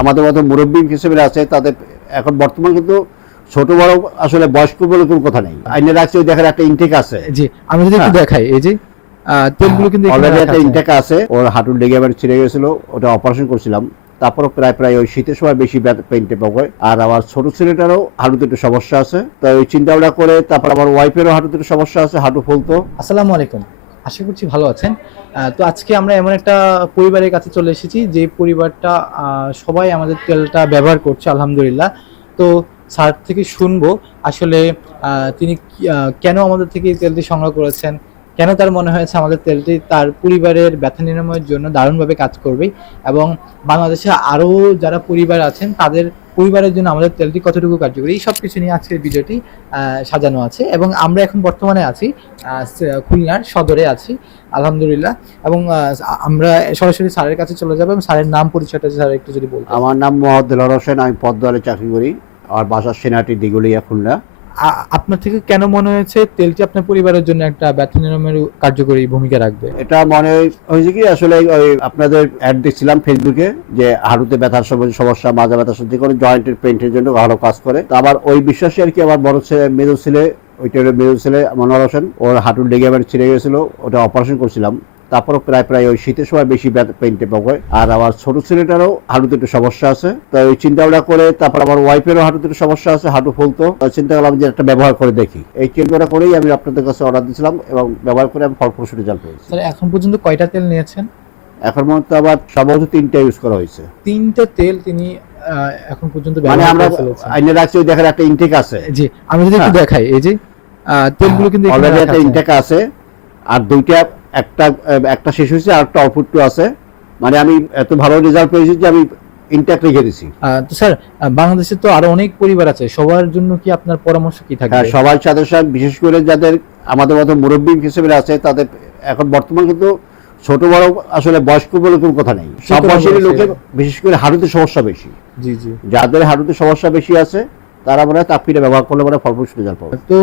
আমাদের মতো মুরব্বী হিসেবে আছে তাদের এখন বর্তমান কিন্তু ছোট বড় আসলে বয়স্ক বলে কোনো কথা নেই। আইনে রাখছে ওই দেখেন একটা ইনটেক আছে। জি আমি যদি একটু হ্যাঁ। দেখাই এই যে তেলগুলো কিন্তু অলরেডি একটা ইনটেক আছে ওর হাঁটুর লিগামেন্ট ছিঁড়ে গেছিল ওটা অপারেশন করছিলাম। তারপর প্রায় প্রায় ওই শীতের সময় বেশি পেইন্টে পাবে আর আমার ছোট ছেলেটারও হাঁটুতে একটু সমস্যা আছে। তো ওই চিন্তা ভাবনা করে তারপর আমার ওয়াইফেরও হাঁটুতে একটু সমস্যা আছে হাঁটু ফুলতো। আসসালামু আলাইকুম। আশা করছি ভালো আছেন। তো আজকে আমরা এমন একটা পরিবারের কাছে চলে এসেছি, যে পরিবারটা সবাই আমাদের তেলটা ব্যবহার করছে, আলহামদুলিল্লাহ। তো স্যার থেকে শুনব, আসলে তিনি কেন আমাদের থেকে এই তেলটি সংগ্রহ করেছেন? কেন তার মনে হয়েছে আমাদের তেলটি তার পরিবারের ব্যথা নিরাময়ের জন্য দারুণভাবে কাজ করবে? এবং বাংলাদেশে আরও যারা পরিবার আছেন, তাদের পরিবারের জন্য আমাদের তেলটি কতটুকু কার্যকরী, এই সব কিছু নিয়ে আজকের ভিডিওটি সাজানো আছে এবং আমরা এখন বর্তমানে আছি খুলনার সদরে আছি, আলহামদুলিল্লাহ। এবং আমরা সরাসরি স্যারের কাছে চলে যাব এবং স্যারের নাম পরিচয়টা স্যার একটু যদি বলতেন। আমার নাম মোহাম্মদ দেলার হোসেন, আমি পদ্মারে চাকরি করি আর বাসার সেনাটি দিগুলিয়া, খুলনা। আপনার থেকে কেন মনে হয়েছে তেলটি আপনার পরিবারের জন্য একটা ব্যথা নিরাময়ের কার্যকরী ভূমিকা রাখবে? এটা মনে হয়েছে কি, আসলে ওই আপনাদের অ্যাড দেখছিলাম ফেসবুকে যে হাঁটুতে ব্যথার সম- সমস্যা, মাজা ব্যথার যে কোনো জয়েন্টের পেন্টের জন্য ভালো কাজ করে। তো আমার ওই বিশ্বাসে আর কি আমার বড় ছেলে, মেজো ছেলে, ওইটা মেজো ছেলে মনোয়ার হোসেন, ওর হাঁটুর লিগামেন্ট ছিঁড়ে গেছিল, ওটা অপারেশন করছিলাম। তারপর প্রায় প্রায় ওই শীতের সময় বেশি পেইন্টে পাবে আর আমার ছোট ছেলেটারও হাঁটুতে একটু সমস্যা আছে। তো ওই চিন্তা ভাবনা করে তারপর আমার ওয়াইফেরও হাঁটুতে একটু সমস্যা আছে হাঁটু ফুলতো। চিন্তা করলাম যে একটা ব্যবহার করে দেখি। এই চিন্তাটা করেই আমি আপনাদের কাছে অর্ডার দিয়েছিলাম এবং ব্যবহার করে আমি ফলপ্রসূ রেজাল্ট পেয়েছি। স্যার এখন পর্যন্ত কয়টা তেল নিয়েছেন? এখন পর্যন্ত আবার সম্ভবত তিনটা ইউজ করা হয়েছে। তিনটা তেল তিনি এখন পর্যন্ত মানে আমরা আইনে রাখছি ওই দেখেন একটা ইনটেক আছে। জি আমি যদি একটু হ্যাঁ। দেখাই এই যে তেলগুলো কিন্তু অলরেডি একটা। ইনটেক আছে। আর দুইটা একটা একটা শেষ হয়েছে আর একটা অল্প আছে। মানে আমি এত ভালো রেজাল্ট পেয়েছি যে আমি ইনটেক রেখে দিছি। তো স্যার বাংলাদেশে তো আরও অনেক পরিবার আছে। সবার জন্য কি আপনার পরামর্শ কি থাকবে? হ্যাঁ সবার সাথে সাথে বিশেষ করে যাদের আমাদের মতো মুরব্বী হিসেবে আছে তাদের এখন বর্তমান কিন্তু ছোট বড় আসলে বয়স্ক বলে কোনো কথা নেই। সব বয়সের। লোকের বিশেষ করে হাঁটুতে সমস্যা বেশি। জি জি। যাদের হাঁটুতে সমস্যা বেশি আছে তারা মনে হয় তাপিটা ব্যবহার করলে মানে ফলপ্রসূ রেজাল্ট পাবে। তো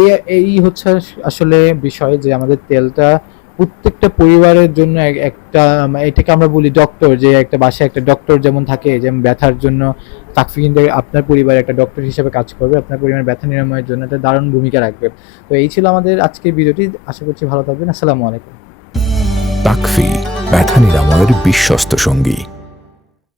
এই এই হচ্ছে আসলে বিষয় যে আমাদের তেলটা প্রত্যেকটা পরিবারের জন্য এক- একটা এটাকে আমরা বলি ডক্টর যে একটা বাসায় একটা ডক্টর যেমন থাকে যেমন ব্যথার জন্য তাকফি কিন্তু আপনার পরিবার একটা ডক্টর হিসেবে কাজ করবে, আপনার পরিবারের ব্যথা নিরাময়ের জন্য একটা দারুণ ভূমিকা রাখবে। তো এই ছিল আমাদের আজকের ভিডিওটি, আশা করছি ভালো থাকবেন, আসসালামু আলাইকুম। তাকফি, ব্যথা নিরাময়ের বিশ্বস্ত সঙ্গী।